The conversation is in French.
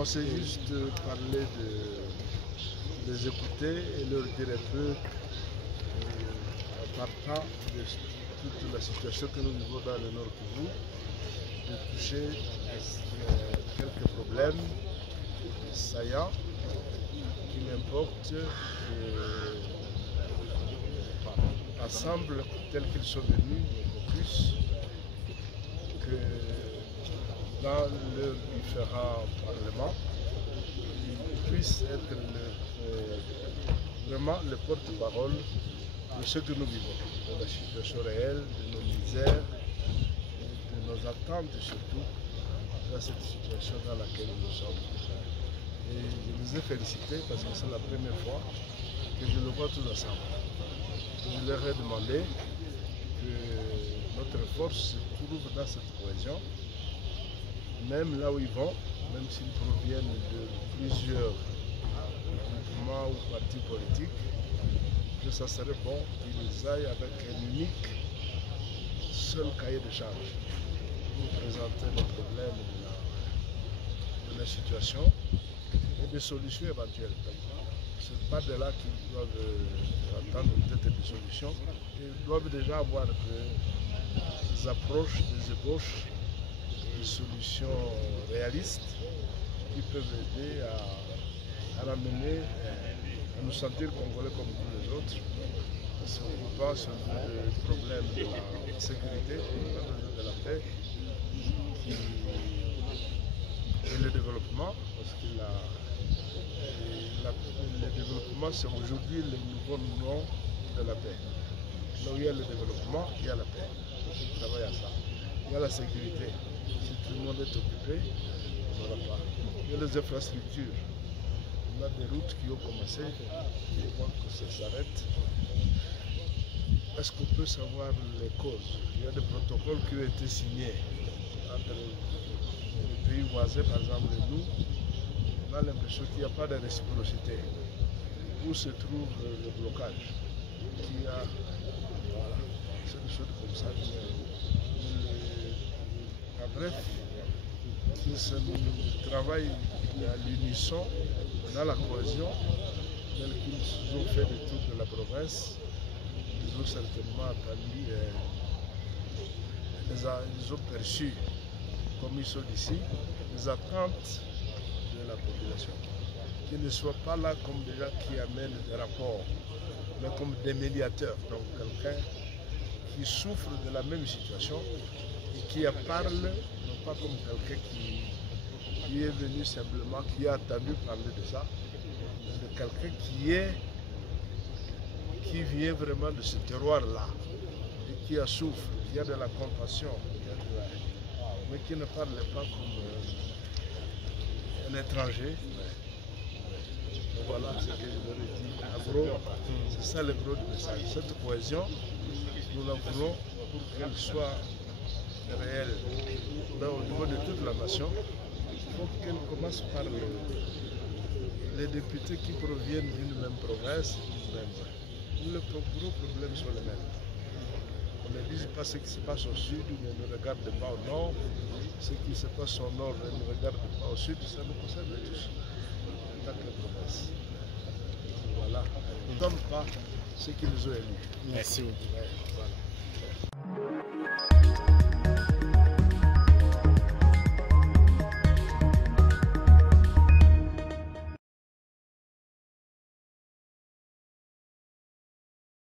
pensais juste parler les écouter et leur dire un peu, en partant de toute la situation que nous vivons dans le Nord Kivu, de toucher quelques problèmes saillants qui m'importent ensemble, tels qu'ils sont venus, au caucus, que dans leurs différents parlements, ils puissent être vraiment le porte-parole de ce que nous vivons, de la situation réelle, de nos misères, de nos attentes surtout, dans cette situation dans laquelle nous sommes. Et je les ai félicités parce que c'est la première fois que je le vois tous ensemble. Je leur ai demandé que notre force se trouve dans cette cohésion, même là où ils vont, même s'ils proviennent de plusieurs mouvements ou partis politiques, que ça serait bon qu'ils aillent avec un unique seul cahier de charge pour présenter les problèmes de la situation et des solutions éventuelles. Ce n'est pas de là qu'ils doivent attendre peut-être des solutions. Ils doivent déjà avoir des approches, des ébauches, des solutions réalistes qui peuvent aider à ramener, à nous sentir congolais comme tous les autres, en se occupant sur le problème de la sécurité, de la paix et le développement, parce que le développement, c'est aujourd'hui le nouveau nom de la paix. Là où il y a le développement, il y a la paix. On travaille à ça. Il y a la sécurité. Si tout le monde est occupé, on n'aura pas. Il y a les infrastructures. On a des routes qui ont commencé, et on voit que ça s'arrête. Est-ce qu'on peut savoir les causes? Il y a des protocoles qui ont été signés entre les pays voisins, par exemple nous. On a l'impression qu'il n'y a pas de réciprocité. Où se trouve le blocage? Voilà, c'est des choses comme ça. En bref, qu'ils travaillent à l'unisson, dans la cohésion, tel qu'ils ont fait le tour de la province. Ils ont certainement entendu, ils ont perçu, comme ils sont d'ici, les attentes de la population. Qu'ils ne soient pas là comme des gens qui amènent des rapports, mais comme des médiateurs. Donc quelqu'un qui souffre de la même situation et qui en parle, non pas comme quelqu'un qui est venu simplement, qui a attendu parler de ça, mais de quelqu'un qui vient vraiment de ce terroir-là et qui a souffre, qui a de la compassion, mais qui ne parle pas comme un étranger. Voilà ce que je leur ai dit. En gros, c'est ça le gros du message. Cette cohésion, nous la voulons pour qu'elle soit réelle au niveau de toute la nation. Il faut qu'elle commence par les députés qui proviennent d'une même province, où les gros problèmes sont les mêmes. On ne dit pas ce qui se passe au sud, mais ne regarde pas au nord. Ce qui se passe au nord, ne regarde pas au sud, ça nous concerne tous. Dans quelle province? Voilà. On ne donne pas ce qu'ils ont élu. Merci beaucoup. Ouais, voilà.